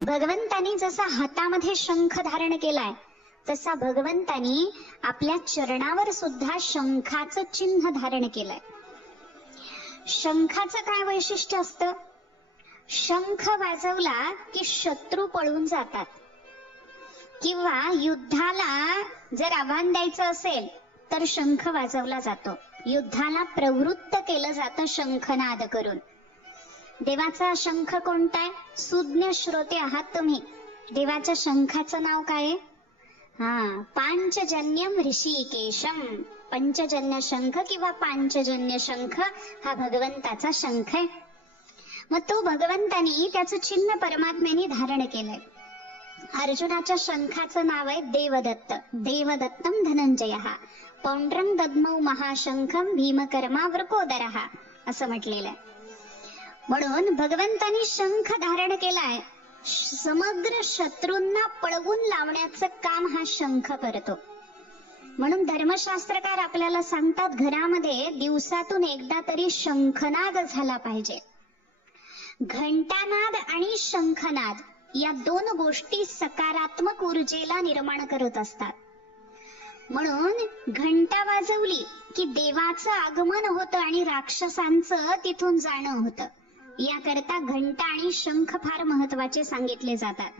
भगवंतानी जसा हातामध्ये शंख धारण केलाय तसा भगवंतानी आपल्या चरणावर सुद्धा शंखाचं चिन्ह धारण केलंय. शंखाचं काय वैशिष्ट्य असतं? शंख वाजवला की शत्रू पळून जातात, किंवा युद्धाला जर आव्हान द्यायचं असेल तर शंख वाजवला जातो. युद्धाला प्रवृत्त केलं जातं शंखनाद करून. देवाचा शंख कोणता आहे? सुज्ञ श्रोते आहात तुम्ही. देवाच्या शंखाचं नाव काय आहे? पांचजन्यम ऋषिकेशम. पंचजन्य शंख किंवा पांचजन्य शंख हा भगवंताचा शंख आहे. मग तो भगवंतानी त्याचं चिन्ह परमात्म्याने धारण केलंय. अर्जुनाच्या शंखाचं नाव आहे देवदत्त. देवदत्तम धनंजयः पौंड्रं दद्मौ महाशंखम भीमकर्मा वृकोदरः असं म्हटलेलं आहे. म्हणून भगवंतानी शंख धारण केलाय. समग्र शत्रूंना पळवून लावण्याचं काम हा शंख करतो. म्हणून धर्मशास्त्रकार आपल्याला सांगतात, घरामध्ये दिवसातून एकदा तरी शंखनाद झाला पाहिजे. घंटानाद आणि शंखनाद या दोन गोष्टी सकारात्मक ऊर्जेला निर्माण करत असतात. म्हणून घंटा वाजवली की देवाचं आगमन होतं आणि राक्षसांचं तिथून जाणं होतं. याकरता घंटा आणि शंख फार महत्वाचे सांगितले जातात.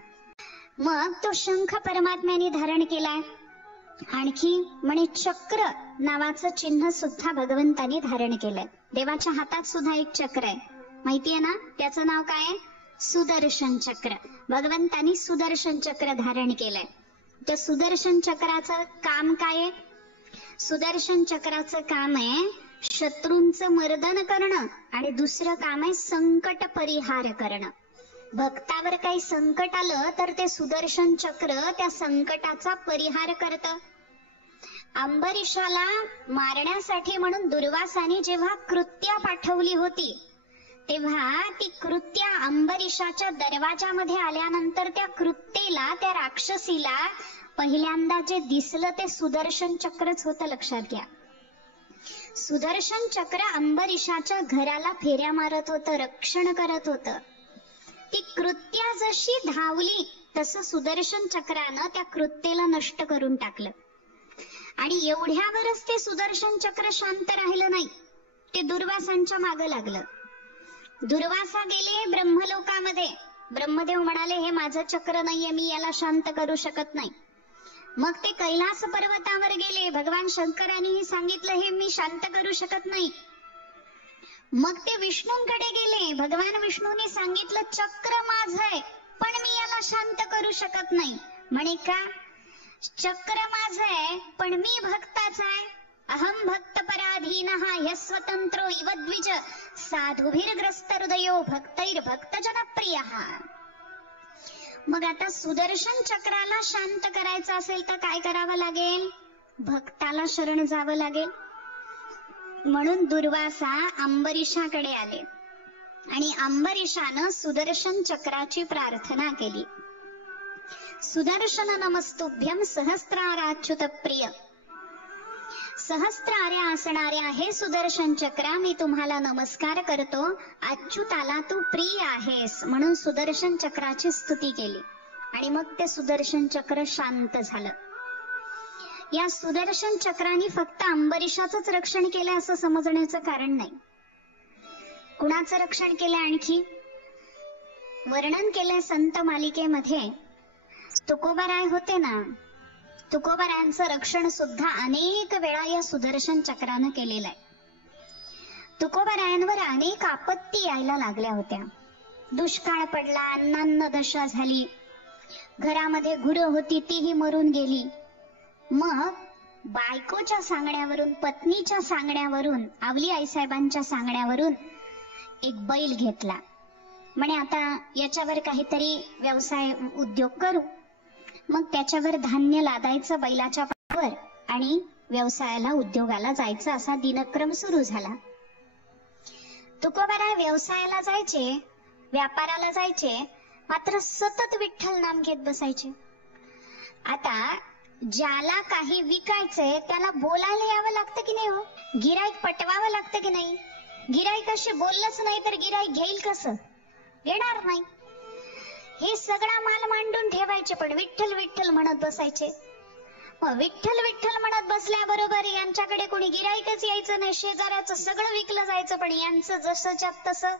मग तो शंख परमात्म्याने धारण केलाय. आणखी म्हणे चक्र नावाचं चिन्ह सुद्धा भगवंतानी धारण केलंय. देवाच्या हातात सुद्धा एक चक्र आहे, माहितीये ना? त्याचं नाव काय आहे? सुदर्शन चक्र. भगवंतानी सुदर्शन चक्र धारण केलंय. त्या सुदर्शन चक्राचं काम काय आहे? सुदर्शन चक्राचं काम आहे शत्रूंचं मर्दन करणं, आणि दुसरं काम आहे संकट परिहार करणं. भक्तावर काही संकट आलं तर ते सुदर्शन चक्र त्या संकटाचा परिहार करतं. अंबरीषाला मारण्यासाठी म्हणून दुर्वासाने जेव्हा कृत्या पाठवली होती, तेव्हा ती कृत्या अंबरीषाच्या दरवाजामध्ये आल्यानंतर त्या कृत्येला, त्या राक्षसीला पहिल्यांदा जे दिसलं ते सुदर्शन चक्रच होतं. लक्षात घ्या, सुदर्शन चक्र अंबरीषाच्या घराला फेऱ्या मारत होतं, रक्षण करत होतं. ती कृत्या जशी धावली तसं सुदर्शन चक्रानं त्या कृत्येला नष्ट करून टाकलं. आणि एवढ्यावरच ते सुदर्शन चक्र शांत राहिलं नाही, ते दुर्वासांच्या मागं लागलं. दुर्वासा गेले ब्रह्मलोकामध्ये. ब्रह्मदेव म्हणाले, हे माझं चक्र नाहीये, मी याला शांत करू शकत नाही. मग ते कैलास पर्वतावर गेले. भगवान शंकरांनीही सांगितलं, हे मी शांत करू शकत नाही. मग ते विष्णूंकडे गेले. भगवान विष्णूने सांगितलं, चक्र माझं आहे पण मी याला शांत करू शकत नाही. म्हणे का? चक्र माझं आहे पण मी भक्ताचा आहे. अहम भक्त पराधीनः ह्य स्वतंत्रो इव द्विज साधुभिर्ग्रस्त हृदयो भक्तैर्भक्त जनप्रियः. मग आता सुदर्शन चक्राला शांत करायचं असेल तर काय करावं लागेल? भक्ताला शरण जावं लागेल. म्हणून दुर्वासा अंबरीषाकडे आले आणि अंबरीषानं सुदर्शन चक्राची प्रार्थना केली. सुदर्शन नमस्तुभ्यम सहस्राराच्युत प्रिय. सहस्रार्या असणाऱ्या हे सुदर्शन चक्रा, मी तुम्हाला नमस्कार करतो. अच्युताला तू प्रिय आहेस. म्हणून सुदर्शन चक्राची स्तुती केली आणि मग ते सुदर्शन चक्र शांत झालं. या सुदर्शन चक्राने फक्त अंबरीषाचंच रक्षण केलंय असं समजण्याचं कारण नाही. कुणाचं रक्षण केलं? आणखी वर्णन केलंय संत मालिकेमध्ये. तुकोबाराय होते ना, तुकोबारायांचं रक्षण सुद्धा अनेक वेळा या सुदर्शन चक्रानं केलेलं आहे. तुकोबारायांवर अनेक आपत्ती यायला लागल्या होत्या. दुष्काळ पडला, अन्नान्न दशा झाली, घरामध्ये गुरं होती तीही मरून गेली. मग बायकोच्या सांगण्यावरून, पत्नीच्या सांगण्यावरून, आवली आईसाहेबांच्या सांगण्यावरून एक बैल घेतला. म्हणे आता याच्यावर काहीतरी व्यवसाय उद्योग करू. मग त्याच्यावर धान्य लादायचं बैलाच्या पाठीवर आणि व्यवसायाला, उद्योगाला जायचं, असा दिनक्रम सुरू झाला. तुकोबाराय व्यवसायाला जायचे, व्यापाराला जायचे, मात्र सतत विठ्ठल नाम घेत बसायचे. आता ज्याला काही विकायचंय त्याला बोलायला यावं लागतं की नाही हो? गिराईक पटवावं लागतं की नाही? गिराईकाशी बोललंच नाही तर गिराईक घेईल कसं? घेणार नाही. हे सगळा माल मांडून ठेवायचे, पण विठ्ठल विठ्ठल म्हणत बसायचे. विठ्ठल विठ्ठल म्हणत बसल्याबरोबर यांच्याकडे कोणी गिराईकच यायचं नाही, शेजाऱ्याचं सगळं विकलं जायचं, पण यांचं जसंच्या तसं.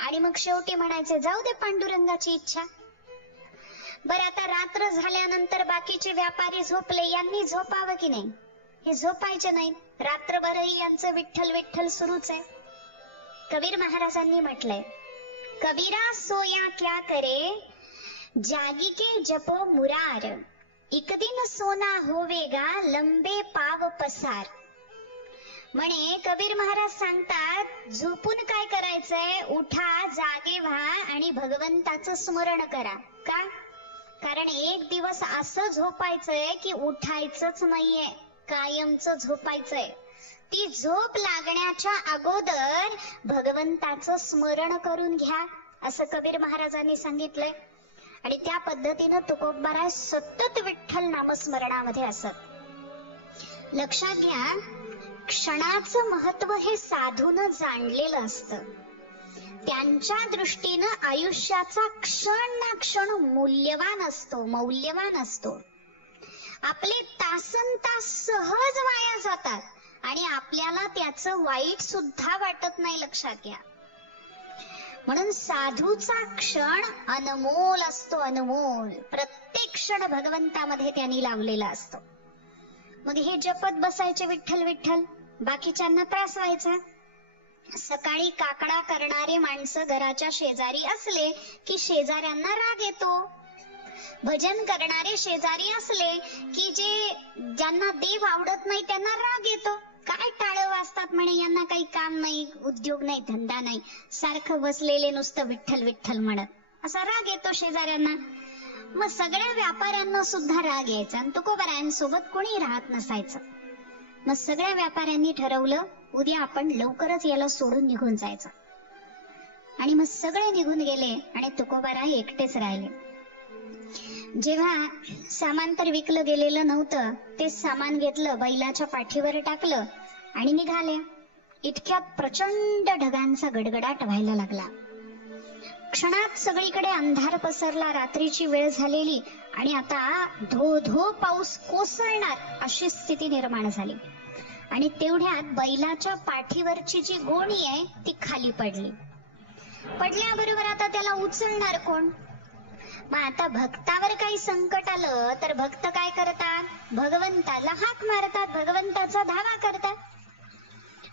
आणि मग शेवटी म्हणायचे जाऊ दे पांडुरंगाची इच्छा. बरं, आता रात्र झाल्यानंतर बाकीचे व्यापारी झोपले, यांनी झोपावं की नाही? हे झोपायचे नाही, रात्रभरही यांचं विठ्ठल विठ्ठल सुरूच आहे. कबीर महाराजांनी म्हटलंय, कबीरा सोया क्या करे जागी के जपो मुरार, एक दिन सोना होवेगा लंबे पाव पसार. म्हणे कबीर महाराज सांगतात, झोपून काय करायचंय? उठा, जागे व्हा आणि भगवंताचं स्मरण करा. का? कारण एक दिवस असं झोपायचंय की उठायचंच नाहीये, कायमचं झोपायचंय. ती झोप लागण्याच्या अगोदर भगवंताचं स्मरण करून घ्या, असं कबीर महाराजांनी सांगितलंय. आणि त्या पद्धतीनं तुकोबाराय सतत विठ्ठल नामस्मरणामध्ये असत. लक्षात घ्या, क्षणाचं महत्व हे साधून जाणलेलं असतं. त्यांच्या दृष्टीनं आयुष्याचा क्षण ना क्षण मूल्यवान असतो, मौल्यवान असतो. आपले तासनतास सहज वाया जातात आणि आपल्याला त्याचं वाईट सुद्धा वाटत नाही. लक्षात घ्या, म्हणून साधूचा क्षण अनमोल असतो, अनमोल. प्रत्येक क्षण भगवंतामध्ये त्यांनी लावलेला असतो. मग हे जपत बसायचे विठ्ठल विठ्ठल, बाकीच्यांना त्रास व्हायचा. सकाळी काकडा करणारे माणसं घराच्या शेजारी असले की शेजाऱ्यांना राग येतो. भजन करणारे शेजारी असले की ज्यांना देव आवडत नाही त्यांना राग येतो. काय टाळं वाजतात म्हणे, यांना काही काम नाही, उद्योग नाही, धंदा नाही, सारखं बसलेले नुसतं विठ्ठल विठ्ठल म्हणत, असा राग येतो शेजाऱ्यांना. मग सगळ्या व्यापाऱ्यांना सुद्धा राग यायचा आणि तुकोबारायांसोबत कोणी राहत नसायचं. मग सगळ्या व्यापाऱ्यांनी ठरवलं, उद्या आपण लवकरच याला सोडून निघून जायचं. आणि मग सगळे निघून गेले आणि तुकोबाराय एकटेच राहिले. जेव्हा सामान तर विकलं गेलेलं नव्हतं, ते सामान घेतलं, बैलाच्या पाठीवर टाकलं आणि निघाले. इतक्यात प्रचंड ढगांचा गडगडाट व्हायला लागला. क्षणात सगळीकडे अंधार पसरला, रात्रीची वेळ झालेली आणि आता धो धो पाऊस कोसळणार अशी स्थिती निर्माण झाली. आणि तेवढ्यात बैलाच्या पाठीवरची जी गोणी आहे ती खाली पडली. पडल्याबरोबर आता त्याला उचलणार कोण? मग आता भक्तावर काही संकट आलं तर भक्त काय करतात? भगवंताला हाक मारतात, भगवंताचा धावा करतात.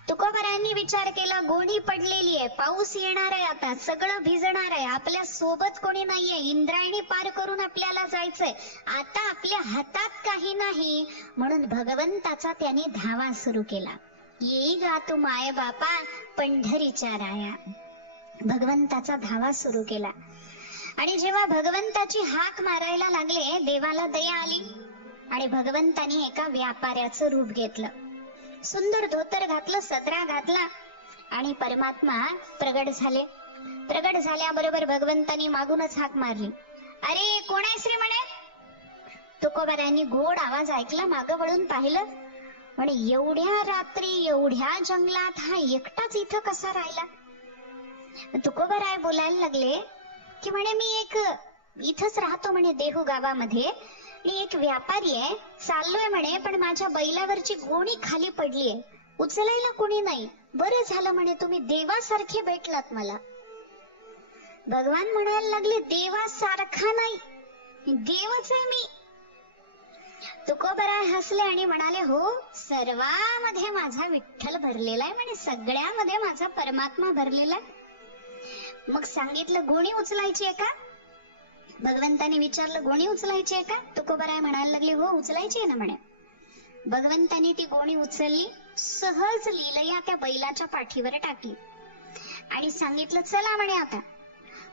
तुकोबारायांनी विचार केला, गोणी पडलेली आहे, पाऊस येणार आहे, आता सगळं भिजणार आहे, आपल्या सोबत कोणी नाहीये, इंद्रायणी पार करून आपल्याला जायचंय, आता आपल्या हातात काही नाही, म्हणून भगवंताचा त्यांनी धावा सुरू केला. येई गा तू माय बापा पंढरीच्या राया. भगवंताचा धावा सुरू केला. आणि जेव्हा भगवंताची हाक मारायला लागले, देवाला दया आली आणि भगवंतानी एका व्यापाऱ्याचं रूप घेतलं. सुंदर धोतर घातलं, सदरा घातला आणि परमात्मा प्रगट झाले. प्रगट झाल्याबरोबर भगवंतानी मागूनच हाक मारली, अरे कोण आहेस रे म्हणे. तुकोबारायांनी गोड आवाज ऐकला, मागं वळून पाहिलं, म्हणे एवढ्या रात्री एवढ्या जंगलात हा एकटाच इथं कसा राहिला. तुकोबाराय बोलायला लागले की म्हणे मी इथंच राहतो म्हणे, देहू गावामध्ये, मी एक व्यापारी आहे, चाललोय म्हणे, पण माझ्या बैलावरची गोणी खाली पडलीये, उचलायला कोणी नाही. बरं झालं म्हणे तुम्ही देवासारखे भेटलात मला. भगवान म्हणायला लागले, देवासारखा नाही, देवच आहे मी. तुकोबाराय हसले आणि म्हणाले, हो, सर्वांमध्ये माझा विठ्ठल भरलेला आहे म्हणे, सगळ्यामध्ये माझा परमात्मा भरलेला आहे. मग सांगितलं, गोणी उचलायची आहे का? भगवंताने विचारलं, गोणी उचलायची आहे का? तुकोबाराय म्हणायला लागले, हो उचलायची आहे ना म्हणे. भगवंतानी ती गोणी उचलली, सहज लीलया त्या बैलाच्या पाठीवर टाकली आणि सांगितलं, चला म्हणे, आता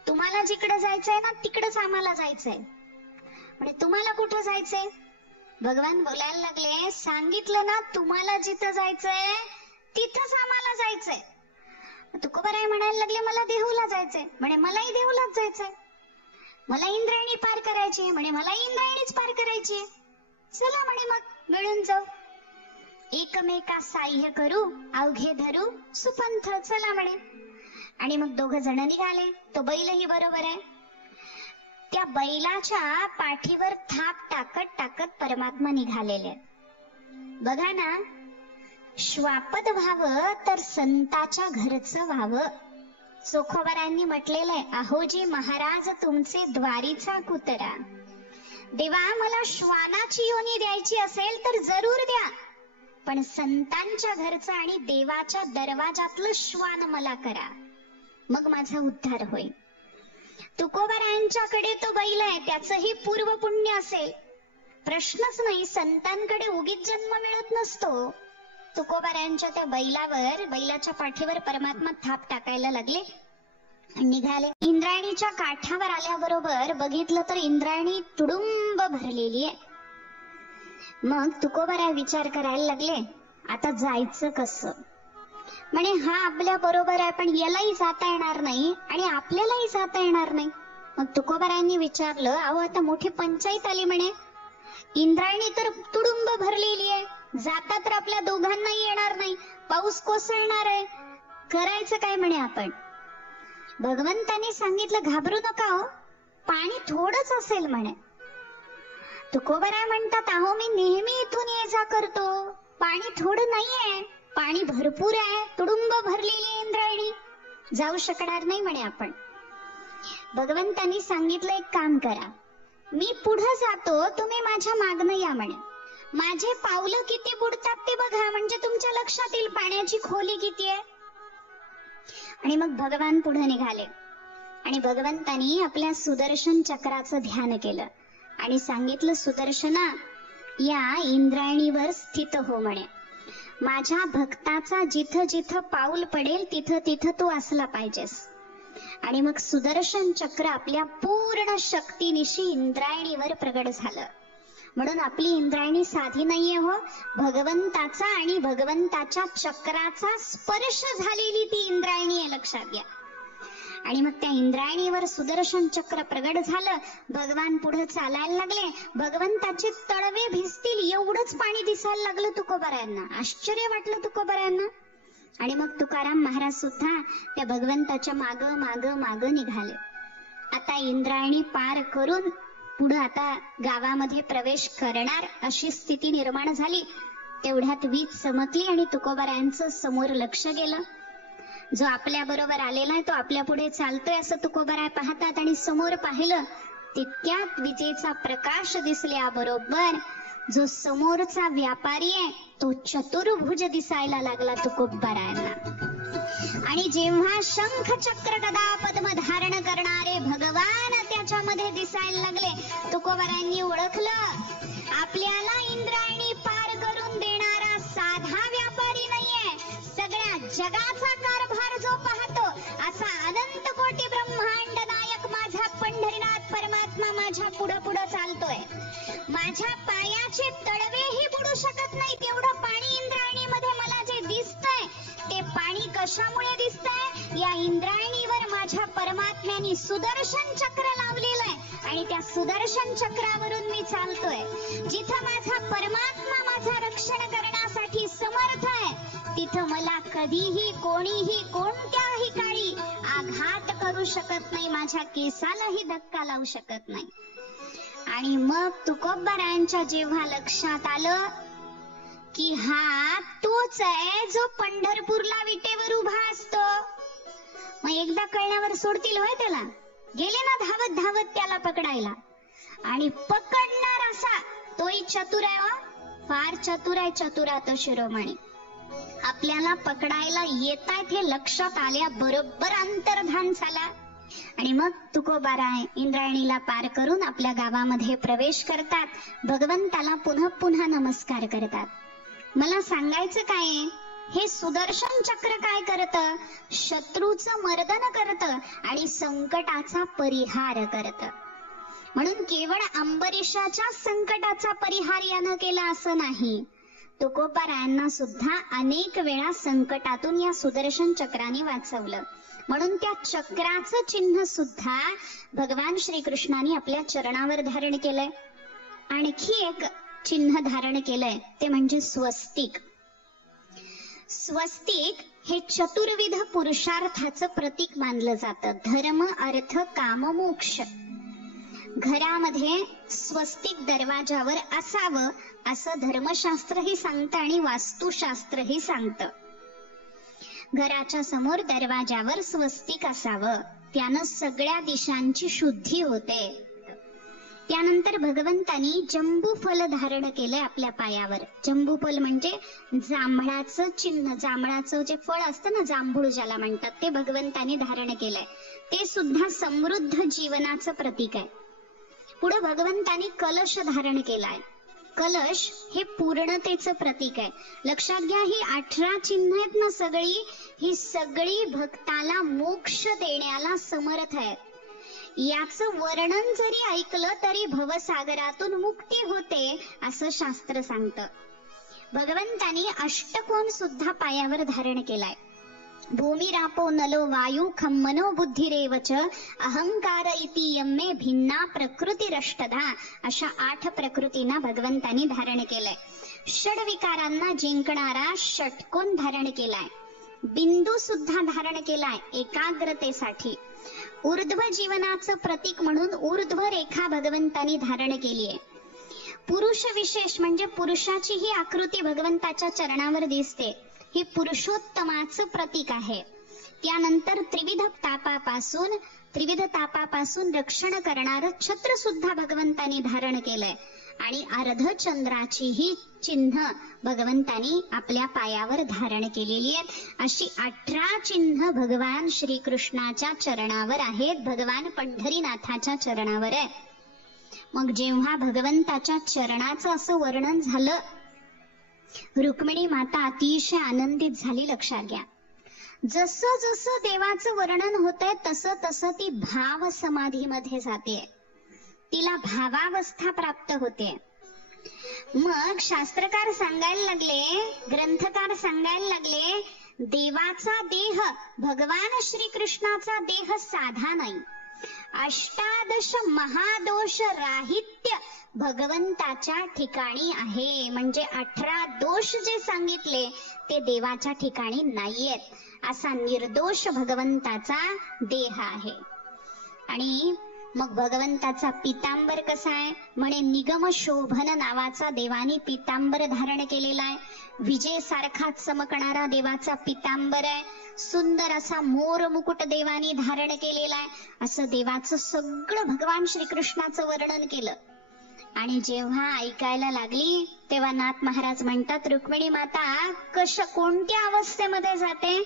तुम्हाला जिकडे जायचंय ना तिकडेच आम्हाला जायचंय. म्हणे तुम्हाला कुठं जायचंय? भगवान बोलायला लागले, सांगितलं ना, तुम्हाला जिथं जायचंय तिथंच आम्हाला जायचंय. तुकोबाराय म्हणायला लागले, मला देहूला जायचंय. म्हणे मलाही देहूलाच जायचंय. मला इंद्रायणी पार करायची आहे. म्हणे मला इंद्रायणीच पार करायची आहे. चला म्हणे, मग मिळून जाऊ, एकमेका साह्य करू, अवघे धरू सुपंथ, चला म्हणे. आणि मग दोघ जण निघाले. तो बैलही बरोबर आहे. त्या बैलाच्या पाठीवर थाप टाकत टाकत परमात्मा निघालेले. बघा ना, श्वापद व्हावं तर संताच्या घरचं व्हावं. चोखोबारांनी म्हटलेलं आहे, अहोजी महाराज तुमचे द्वारीचा कुतरा. देवा, मला श्वानाची योनी द्यायची असेल तर जरूर द्या, पण संतांच्या घरचं आणि देवाच्या दरवाजातलं श्वान मला करा, मग माझा उद्धार होईल. तुकोबारायांच्याकडे तो बैल आहे, त्याचंही पूर्व पुण्य असेल, प्रश्नच नाही. संतांकडे उगीच जन्म मिळत नसतो. तुकोबारायांच्या त्या बैलावर, बैलाच्या पाठीवर परमात्मा थाप टाकायला लागले आणि निघाले. इंद्रायणीच्या काठावर आल्याबरोबर बघितलं तर इंद्रायणी तुडुंब भरलेली आहे. मग तुकोबाराय विचार करायला लागले, आता जायचं कसं. म्हणे हा आपल्या बरोबर आहे, पण यालाही जाता येणार नाही आणि आपल्यालाही जाता येणार नाही. मग तुकोबारायांनी विचारलं, अहो आता मोठी पंचायत आली म्हणे, इंद्रायणी तर तुडुंब भरलेली आहे, जाता तर आपल्या दोघांनाही येणार नाही, पाऊस कोसळणार आहे, करायचं काय म्हणे आपण. भगवंतांनी सांगितलं, घाबरू नका हो, पाणी थोडंच असेल म्हणे. तुकोबाराय म्हणतात, अहो मी नेहमी इथून ये जा करतो, पाणी थोडं नाहीये, पाणी भरपूर आहे, तुडुंब भरलेली इंद्रायणी, जाऊ शकणार नाही म्हणे आपण. भगवंतांनी सांगितलं, एक काम करा, मी पुढे जातो, तुम्ही माझ्या मागणं या म्हणे. माझे पावलं किती बुडतात ते बघा, म्हणजे तुमच्या लक्षात येईल पाण्याची खोली किती आहे. आणि मग भगवान पुढे निघाले आणि भगवंतांनी आपल्या सुदर्शन चक्राचं ध्यान केलं आणि सांगितलं, सुदर्शना, या इंद्रायणीवर स्थित हो म्हणे. माझ्या भक्ताचा जिथं जिथं पाऊल पडेल तिथं तिथं तू असला पाहिजेस. आणि मग सुदर्शन चक्र आपल्या पूर्ण शक्तीनिशी इंद्रायणीवर प्रगट झालं. म्हणून आपली इंद्रायणी साधी नाहीये हो, भगवंताचा आणि भगवंताच्या चक्राचा स्पर्श झालेली ती इंद्रायणी आहे, लक्षात घ्या. आणि मग त्या इंद्रायणीवर सुदर्शन चक्र प्रगट झालं. भगवान पुढे चालायला लागले. भगवंताचे तळवे भिजतील एवढंच पाणी दिसायला लागलं तुकोबारायांना. आश्चर्य वाटलं तुकोबारायांना. आणि मग तुकाराम महाराज सुद्धा त्या भगवंताच्या माग माग माग निघाले. आता इंद्रायणी पार करून पुढे आता गावामध्ये प्रवेश करणार अशी स्थिती निर्माण झाली. तेवढ्यात वीज चमकली आणि तुकोबारायांचं समोर लक्ष गेलं. जो आपल्या बरोबर आलेला आहे तो आपल्या पुढे चालतोय असं तुकोबाराय पाहतात आणि समोर पाहिलं तितक्यात विजेचा प्रकाश दिसल्याबरोबर जो समोरचा व्यापारी आहे तो चतुर्भुज दिसायला लागला तुकोबारायांना. आणि जेव्हा शंख चक्र गदा पद्म धारण करणारे भगवान त्याच्यामध्ये दिसायला लागले, तुकोबारायांनी ओळखलं आपल्याला इंद्रायणी पार करून देणारा साधा व्यापारी नाहीये, सगळ्या जगाचा कारभार जो पाहतो असा अनंत कोटी ब्रह्मांड नायक माझा पंढरीनाथ परमात्मा माझ्या पुढे पुढे चालतोय. माझ्या पायाचे तळवेही बुडू शकत नाही तेवढं पाणी इंद्रायणीमध्ये मला जे दिसतंय ते पाणी कशामुळे दिसतंय, या इंद्रायणीवर माझ्या परमात्म्याने सुदर्शन चक्र लावलेलं आहे आणि त्या सुदर्शन चक्रावरून मी चालतोय. जिथं माझा परमात्मा माझा रक्षण करण्यासाठी समर्थ आहे तिथं मला कधीही कोणीही कोणत्याही काळी आघात करू शकत नाही, माझ्या केसालाही धक्का लावू शकत नाही. आणि मग तुकोबारायांच्या जेव्हा लक्षात आलं की हा तोच आहे जो पंढरपूरला विटेवर उभा असतो, मग एकदा कळण्यावर सोडतील होय त्याला. गेले ना धावत धावत त्याला पकडायला आणि पकडणार असा तोही चतुर आहे हो, फार चतुर आहे, चतुरात शिरोमणी. आपल्याला पकडायला येतायत हे लक्षात आल्या बरोबर अंतर्धान झाला. आणि मग तुकोबाराय इंद्रायणीला पार करून आपल्या गावामध्ये प्रवेश करतात. भगवंताला पुन्हा पुन्हा नमस्कार करतात. मला सांगायचं काय, हे सुदर्शन चक्र काय करतं, शत्रूचं मर्दन करतं आणि संकटाचा परिहार करतं. म्हणून केवळ अंबरीशाच्या संकटाचा परिहार यानं केला असं नाही, तुकोबारायांना सुद्धा अनेक वेळा संकटातून या सुदर्शन चक्राने वाचवलं. म्हणून त्या चक्राचं चिन्ह सुद्धा भगवान श्रीकृष्णाने आपल्या चरणावर धारण केलंय. आणखी एक चिन्ह धारण केलंय ते म्हणजे स्वस्तिक. स्वस्तिक हे चतुर्विध पुरुषार्थाचं प्रतीक मानलं जातं. धर्म अर्थ काम मोक्ष. घरामध्ये स्वस्तिक दरवाजावर असावं असं धर्मशास्त्रही सांगतं आणि वास्तुशास्त्रही सांगतं. घराच्या समोर दरवाजावर स्वस्तिक असावं, त्यानं सगळ्या दिशांची शुद्धी होते. त्यानंतर भगवंतानी जंबूफल धारण केलंय आपल्या पायावर. जंबूफल म्हणजे जांभळाचं चिन्ह, जांभळाचं जे फळ असतं ना, जांभूळ ज्याला म्हणतात, ते भगवंतानी धारण केलंय. ते सुद्धा समृद्ध जीवनाचं प्रतीक आहे. पुढे भगवंतानी कलश धारण केलाय. कलश हे पूर्णतेचं प्रतीक आहे. लक्षात घ्या, ही 18 चिन्ह आहेत ना सगळी, ही सगळी भक्ताला मोक्ष देण्याला समर्थ आहेत. याचं वर्णन जरी ऐकलं तरी भवसागरातून मुक्ती होते असं शास्त्र सांगतं. भगवंतानी अष्टकोन सुद्धा पायावर धारण केलाय. भूमिरापो नलो वायू खम मनो बुद्धिरेवच अहंकार इति यम्मे भिन्ना प्रकृतिरष्टधा, अशा 8 प्रकृतींना भगवंतानी धारण केलंय. षड्विकारांना जिंकणारा षटकोन धारण केलाय. बिंदू सुद्धा धारण केलाय एकाग्रतेसाठी. ऊर्ध्व जीवनाचं प्रतीक म्हणून ऊर्ध्व रेखा भगवंतानी धारण केलीये. पुरुष विशेष म्हणजे पुरुषाची ही आकृती भगवंताच्या चरणावर दिसते. हे पुरुषोत्तमाचं प्रतीक आहे. त्यानंतर त्रिविध तापापासून रक्षण करणारं छत्र सुद्धा भगवंतानी धारण केलंय. आणि अर्धचंद्राची ही चिन्ह भगवंतानी आपल्या पायावर धारण केलेली आहेत. अशी 18 चिन्ह भगवान श्रीकृष्णाच्या चरणावर आहेत, भगवान पंढरीनाथाच्या चरणावर आहे. मग जेव्हा भगवंताच्या चरणाचं असं वर्णन झालं, रुक्मिणी माता अतिशय आनंदित झाली. लक्षात घ्या, जसं जसं देवाचं वर्णन होतंय तसं तसं ती भाव समाधीमध्ये जाते, तिला भावावस्था प्राप्त होते. मग शास्त्रकार सांगायला लागले, ग्रंथकार सांगायला लागले, देवाचा देह, भगवान श्रीकृष्णाचा देह साधा नाही. 18 महादोष राहित्य भगवंताच्या ठिकाणी आहे. म्हणजे 18 दोष जे सांगितले ते देवाच्या ठिकाणी नाहीयेत. असा निर्दोष भगवंताचा देह आहे. आणि मग भगवंताचा पितांबर कसा आहे म्हणे, निगम शोभन नावाचा देवानी पितांबर धारण केलेला आहे. विजय सारखा चमकणारा देवाचा पितांबर आहे. सुंदर असा मोर मुकुट देवानी धारण केलेला आहे. असं देवाचं सगळं भगवान श्रीकृष्णाचं वर्णन केलं. आणि जेव्हा ऐकायला लागली तेव्हा नाथ महाराज म्हणतात, रुक्मिणी माता कोणत्या अवस्थेमध्ये जाते?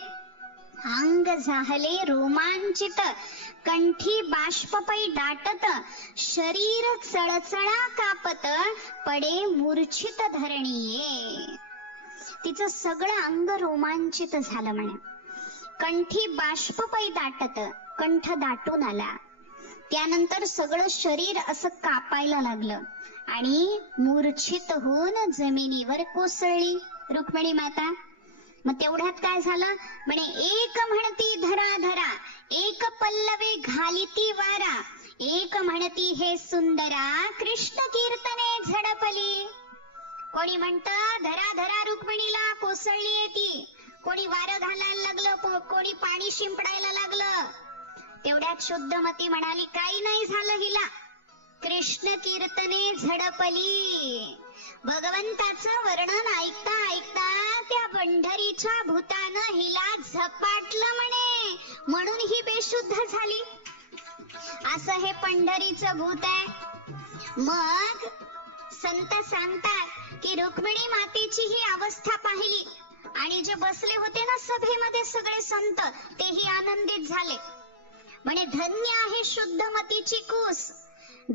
अंग झाले रोमांचित, कंठी बाष्प पै दाटत, शरीर चळचळा कापत, पडे मूर्छित धरणीये. तिचं सगळं अंग रोमांचित झालं म्हणे. कंठी बाष्प पै दाटत, कंठ दाटून आला. त्यानंतर सगळं शरीर असं कापायला लागलं आणि मूर्छित होऊन जमिनीवर कोसळली रुक्मिणी माता. मग तेवढ्यात काय झालं म्हणे, एक म्हणती धरा धरा, एक पल्लवे घालिती वारा, एक म्हणती हे सुंदरा, कृष्ण कीर्तने झडपली. कोणी म्हणतं धरा धरा रुक्मिणीला, कोसळली ती. कोणी वारं घालायला लागलं, कोणी पाणी शिंपडायला लागलं. तेवढ्यात शुद्धमती म्हणाली, काही नाही झालं हिला, कृष्ण कीर्तने झडपली. भगवंताचं वर्णन ऐकता ऐकता त्या पंढरीच्या भूतानं हिला झपाटलं म्हणे, म्हणून ही बेशुद्ध झाली. असं हे पंढरीचं भूत आहे. मग संत सांगतात की रुक्मिणी मातेची ही अवस्था पाहिली आणि जे बसले होते ना सभेमध्ये सगळे संत, तेही आनंदित झाले. म्हणे, धन्य आहे शुद्धमतीची कूस,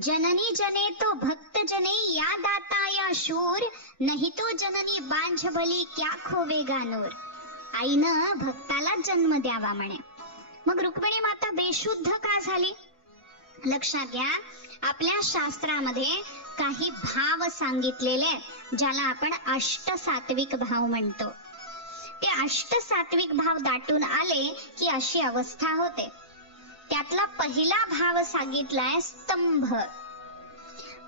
जननी जने तो भक्त जने या दाता या शूर, नाही तो जननी बांझ भली क्या खोवे गानूर. आईनं भक्ताला जन्म द्यावा म्हणे. मग रुक्मिणी माता बेशुद्ध का झाली? लक्षात घ्या, आपल्या शास्त्रामध्ये काही भाव सांगितलेले ज्याला आपण अष्टसात्विक भाव म्हणतो. ते अष्टसात्विक भाव दाटून आले की अशी अवस्था होते. त्यातला पहिला भाव सांगितलाय स्तंभ.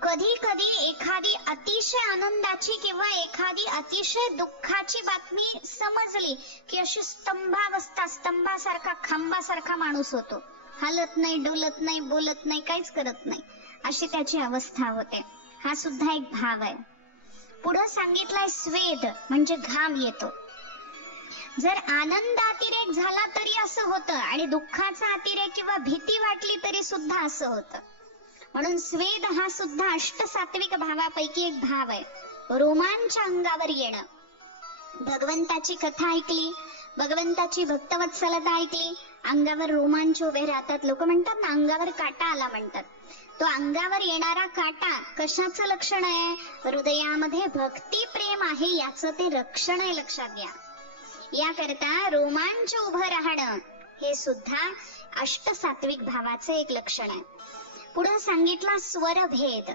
कधी कधी एखादी अतिशय आनंदाची किंवा एखादी अतिशय दुःखाची बातमी समजली की अशी स्तंभावस्था, स्तंभासारखा खांबासारखा माणूस होतो. हलत नाही, डोलत नाही, बोलत नाही, काहीच करत नाही. अशी त्याची अवस्था होते. हा सुद्धा एक भाव आहे. पुढे सांगितलाय स्वेद म्हणजे घाम येतो. जर आनंद अतिरेक झाला तरी असं होतं आणि दुःखाचा अतिरेक किंवा भीती वाटली तरी सुद्धा असं होतं. म्हणून स्वेद हा सुद्धा अष्टसात्विक भावापैकी एक भाव आहे. रोमांच अंगावर येणं. भगवंताची कथा ऐकली, भगवंताची भक्तवत्सलता ऐकली, अंगावर रोमांच उभे राहतात. लोक म्हणतात ना अंगावर काटा आला म्हणतात. तो अंगावर येणारा काटा कशाचं लक्षण आहे? हृदयामध्ये भक्ती प्रेम आहे याचं ते रक्षण आहे, लक्षात घ्या. याकरता रोमांच उभं राहणं हे सुद्धा अष्टसात्विक भावाचं एक लक्षण आहे. पुढे सांगितला स्वरभेद.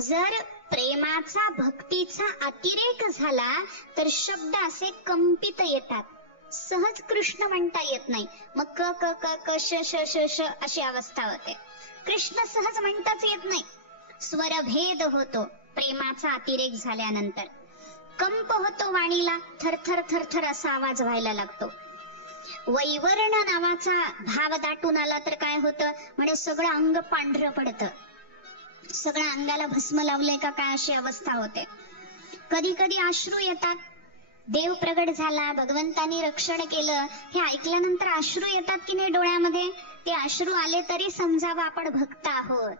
जर प्रेमाचा भक्तीचा अतिरेक झाला तर शब्द असे कंपित येतात, सहज कृष्ण म्हणता येत नाही. मग क क क क श श श श अशी अवस्था होते. कृष्ण सहज म्हणताच येत नाही. स्वरभेद होतो प्रेमाचा अतिरेक झाल्यानंतर. कंप होतो वाणीला, थरथर थरथर असा आवाज व्हायला लागतो. वैवर्ण नावाचा भाव दाटून आला तर काय होतं? म्हणजे सगळं अंग पांढरं पडतं, सगळ्या अंगाला भस्म लावलंय का काय अशी अवस्था होते. कधी कधी अश्रू येतात. देव प्रगट झाला, भगवंतानी रक्षण केलं हे ऐकल्यानंतर अश्रू येतात की नाही डोळ्यामध्ये? ते अश्रू आले तरी समजावं आपण भक्त आहोत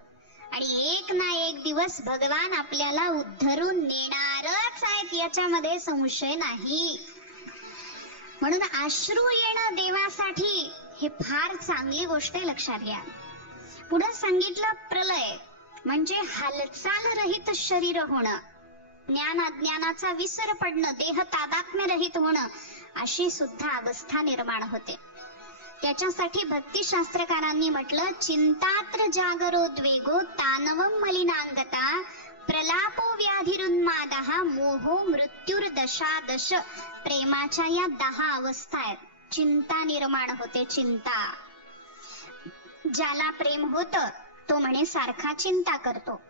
आणि एक ना एक दिवस भगवान आपल्याला उद्धरून नेणारच आहेत याच्यामध्ये संशय नाही. म्हणून अश्रू येणं देवासाठी हे फार चांगली गोष्ट आहे, लक्षात घ्या. पुढे सांगितलं प्रलय म्हणजे हालचाल रहित शरीर होणं, ज्ञान अज्ञानाचा विसर पडणं, देह तादात्म्य रहित होणं, अशी सुद्धा अवस्था निर्माण होते. त्याच्यासाठी भक्तिशास्त्रकारांनी म्हटलं चिंतात्र जागरोद्वेगो तानवं मलिनांगता प्रलापो व्याधिरुन्मादः मोहो मृत्युर्दशादश. प्रेमाच्या या 10 अवस्था आहेत. चिंता निर्माण होते, चिंता. ज्याला प्रेम होतं तो म्हणे सारखा चिंता करतो.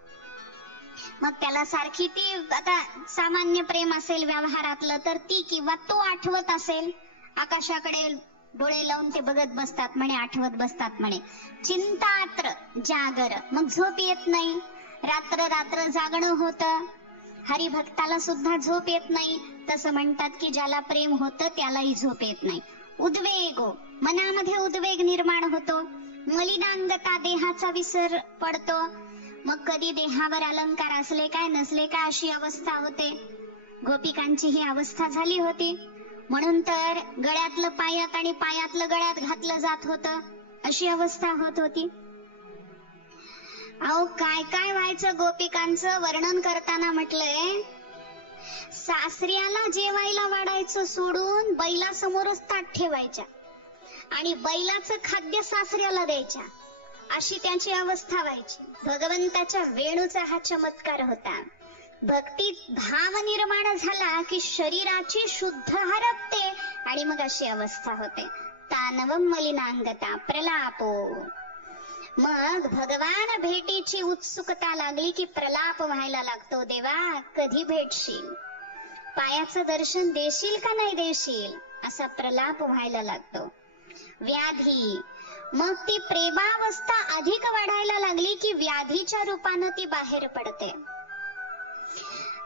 मग त्याला सारखी ती आता सामान्य प्रेम असेल व्यवहारातलं तर ती किंवा तो आठवत असेल, आकाशाकडे डोळे लावून ते बघत बसतात म्हणे, आठवत बसतात म्हणे. चिंतात्र जागर, मग झोप येत नाही, रात्र रात्र जागणं होतं. हरिभक्ताला सुद्धा झोप येत नाही. तसं म्हणतात की ज्याला प्रेम होतं त्यालाही झोप येत नाही. उद्वेगो, मनामध्ये उद्वेग निर्माण होतो. मलिनांगता, देहाचा विसर पडतो. मग कधी देहावर अलंकार असले काय नसले काय अशी अवस्था होते. गोपिकांची ही अवस्था झाली होती. म्हणून तर गळ्यातलं पायात आणि पायातलं गळ्यात घातलं जात होतं, अशी अवस्था होत होती. अहो काय काय व्हायचं गोपिकांचं वर्णन करताना म्हटलंय, सासऱ्याला जेवायला वाढायचं सोडून बैलासमोरच ताट ठेवायच्या आणि बैलाचं खाद्य सासऱ्याला द्यायच्या, अशी त्यांची अवस्था व्हायची. भगवंताच्या वेणूचा हा चमत्कार होता. भक्तीत भाव निर्माण झाला की शरीराची शुद्ध हरपते आणि मग अशी अवस्था होते. तानवं मलिनांगता प्रलापो. मग भगवान भेटीची उत्सुकता लागली की प्रलाप व्हायला लागतो. देवा कधी भेटशील, पायाचं दर्शन देशील का नाही देशील, असा प्रलाप व्हायला लागतो. व्याधी, मग ती प्रेमावस्था अधिक वाढायला लागली की व्याधीच्या रूपानं ती बाहेर पडते.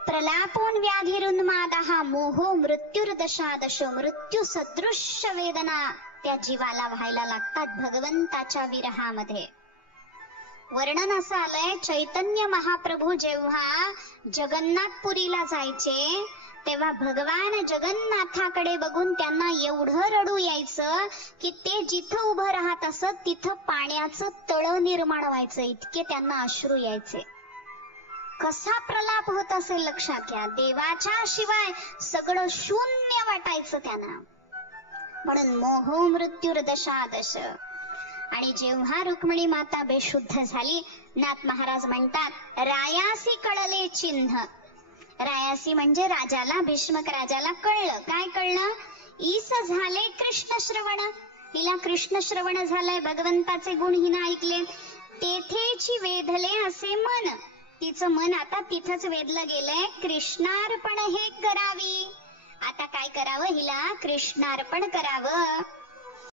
प्रलापोन व्याधिरुन्मादः मोहो मृत्युर्दशादश. मृत्यू सदृश्य वेदना त्या जीवाला व्हायला लागतात भगवंताच्या विरहामध्ये. वर्णन असं आलंय, चैतन्य महाप्रभू जेव्हा जगन्नाथपुरीला जायचे तेव्हा भगवान जगन्नाथाकडे बघून त्यांना एवढं रडू यायचं की ते जिथं उभं राहत असत तिथं पाण्याचं तळ निर्माण व्हायचं, इतके त्यांना अश्रू यायचे. कसा प्रलाप होत असेल लक्षात घ्या. देवाच्या शिवाय सगळं शून्य वाटायचं त्यांना. म्हणून मोहो मृत्युर्दशादश. आणि जेव्हा रुक्मिणी माता बेशुद्ध झाली, नाथ महाराज म्हणतात रायासी कळले चिन्ह. रायासी म्हणजे राजाला, भीष्मक राजाला कळलं. काय कळलं? ईस झाले कृष्ण श्रवण. हिला कृष्ण श्रवण झालंय, भगवंताचे गुण हिनं ऐकले. तेथेची वेधले असे मन. तिचं मन आता तिथंच वेधलं गेलंय. कृष्णार्पण हे करावी. आता काय करावं? हिला कृष्णार्पण करावं.